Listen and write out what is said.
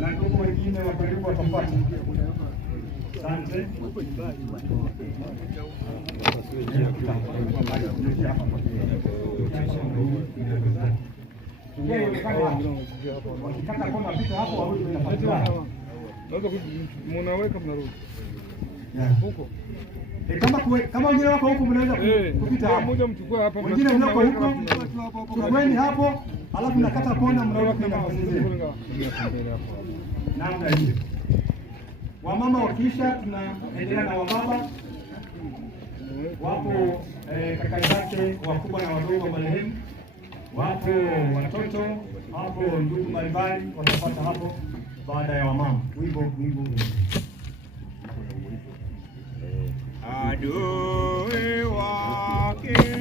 na ndugu wengine wa karibu watafuata. Asante. Wakikata kona pita hapo warudi tunafuatilia. Mnaweka mnarudi. Huko. Kama wengine wako huko mnaweza kupita hapo. Mmoja mchukue hapa. Wengine mnako huko. Chukueni hapo, alafu nakata kona mnarudi tunafuatilia. Namna hiyo. Wamama wakisha tunaendelea na wababa. Wapo kaka zake wakubwa na wadogo marehemu. Wapo watoto, hapo ndugu mbalimbali watapata hapo baada ya wamama. Wimbo adui wake